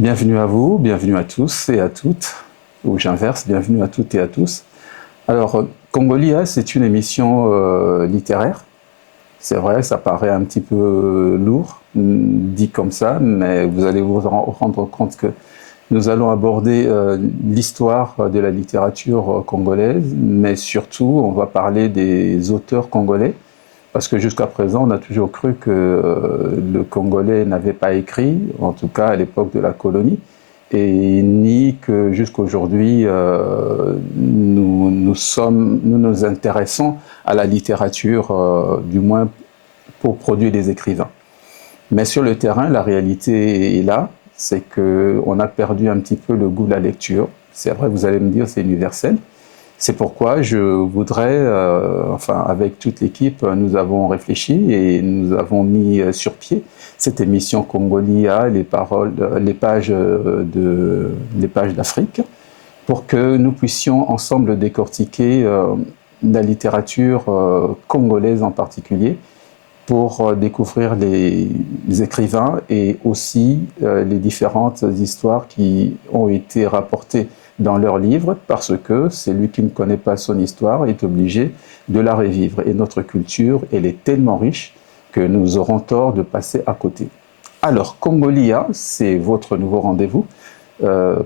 Bienvenue à vous, bienvenue à tous et à toutes, ou j'inverse, bienvenue à toutes et à tous. Alors, Congolia, c'est une émission littéraire. C'est vrai, ça paraît un petit peu lourd, dit comme ça, mais vous allez vous rendre compte que nous allons aborder l'histoire de la littérature congolaise, mais surtout, on va parler des auteurs congolais, parce que jusqu'à présent, on a toujours cru que le Congolais n'avait pas écrit, en tout cas à l'époque de la colonie, et ni que jusqu'à aujourd'hui, nous nous intéressons à la littérature, du moins pour produire des écrivains. Mais sur le terrain, la réalité est là, c'est qu'on a perdu un petit peu le goût de la lecture. C'est vrai, vous allez me dire, c'est universel. C'est pourquoi je voudrais, avec toute l'équipe, nous avons réfléchi et nous avons mis sur pied cette émission Congolia, les pages d'Afrique, pour que nous puissions ensemble décortiquer la littérature congolaise en particulier, pour découvrir les écrivains et aussi les différentes histoires qui ont été rapportées dans leurs livres, parce que celui qui ne connaît pas son histoire est obligé de la revivre. Et notre culture, elle est tellement riche que nous aurons tort de passer à côté. Alors, Congolia, c'est votre nouveau rendez-vous,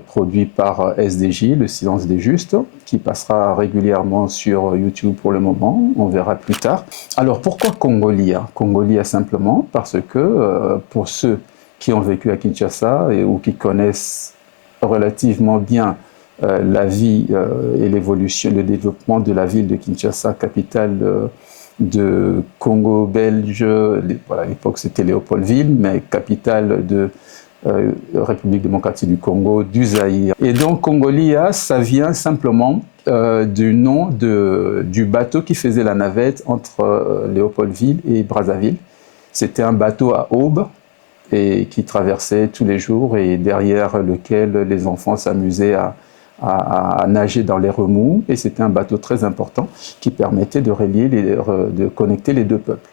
produit par SDJ, Le Silence des Justes, qui passera régulièrement sur YouTube pour le moment, on verra plus tard. Alors pourquoi Congolia? Congolia simplement parce que pour ceux qui ont vécu à Kinshasa ou qui connaissent relativement bien la vie et l'évolution, le développement de la ville de Kinshasa, capitale de Congo belge, à l'époque c'était Léopoldville, mais capitale de République démocratique du Congo, du Zaïre. Et donc Congolia, ça vient simplement du nom du bateau qui faisait la navette entre Léopoldville et Brazzaville. C'était un bateau à aube et qui traversait tous les jours et derrière lequel les enfants s'amusaient à nager dans les remous. Et c'était un bateau très important qui permettait de relier, de connecter les deux peuples.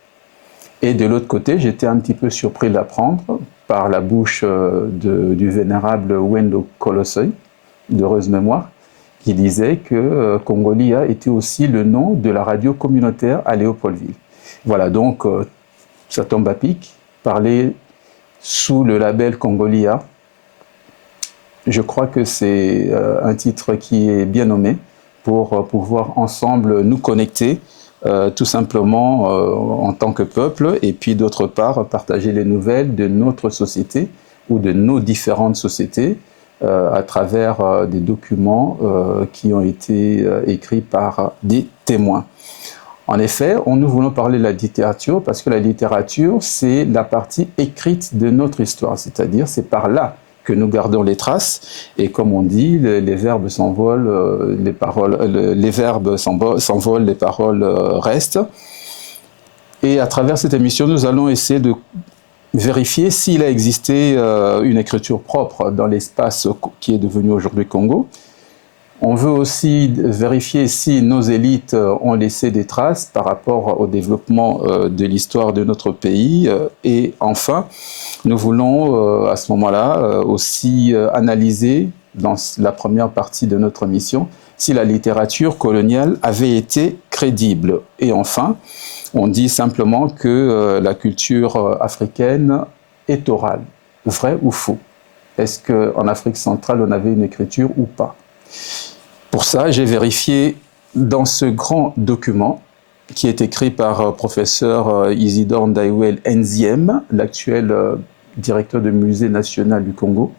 Et de l'autre côté, j'étais un petit peu surpris d'apprendre par la bouche du vénérable Wendo Colossoy, d'heureuse mémoire, qui disait que Congolia était aussi le nom de la radio communautaire à Léopoldville. Voilà, donc ça tombe à pic, parler sous le label Congolia. Je crois que c'est un titre qui est bien nommé pour pouvoir ensemble nous connecter tout simplement en tant que peuple, et puis d'autre part partager les nouvelles de notre société ou de nos différentes sociétés à travers des documents qui ont été écrits par des témoins. En effet, nous voulons parler de la littérature parce que la littérature, c'est la partie écrite de notre histoire, c'est-à-dire c'est par là que nous gardons les traces, et comme on dit, les verbes s'envolent, les verbes s'envolent, les paroles restent. Et à travers cette émission, nous allons essayer de vérifier s'il a existé une écriture propre dans l'espace qui est devenu aujourd'hui Congo. On veut aussi vérifier si nos élites ont laissé des traces par rapport au développement de l'histoire de notre pays. Et enfin, nous voulons à ce moment-là aussi analyser, dans la première partie de notre mission, si la littérature coloniale avait été crédible. Et enfin, on dit simplement que la culture africaine est orale. Vrai ou faux? Est-ce qu'en Afrique centrale, on avait une écriture ou pas? Pour ça, j'ai vérifié dans ce grand document qui est écrit par professeur Isidore Ndaiwel Nziem, l'actuel directeur du Musée national du Congo.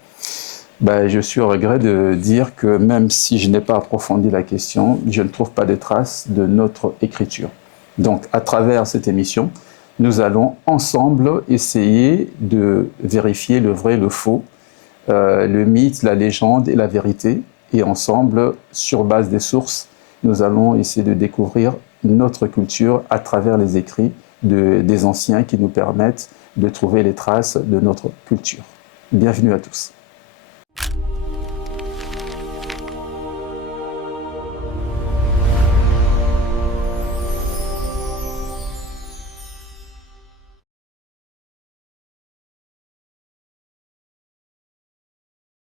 Je suis au regret de dire que même si je n'ai pas approfondi la question, je ne trouve pas de traces de notre écriture. Donc, à travers cette émission, nous allons ensemble essayer de vérifier le vrai, le faux, le mythe, la légende et la vérité. Et ensemble, sur base des sources, nous allons essayer de découvrir notre culture à travers les écrits des anciens qui nous permettent de trouver les traces de notre culture. Bienvenue à tous.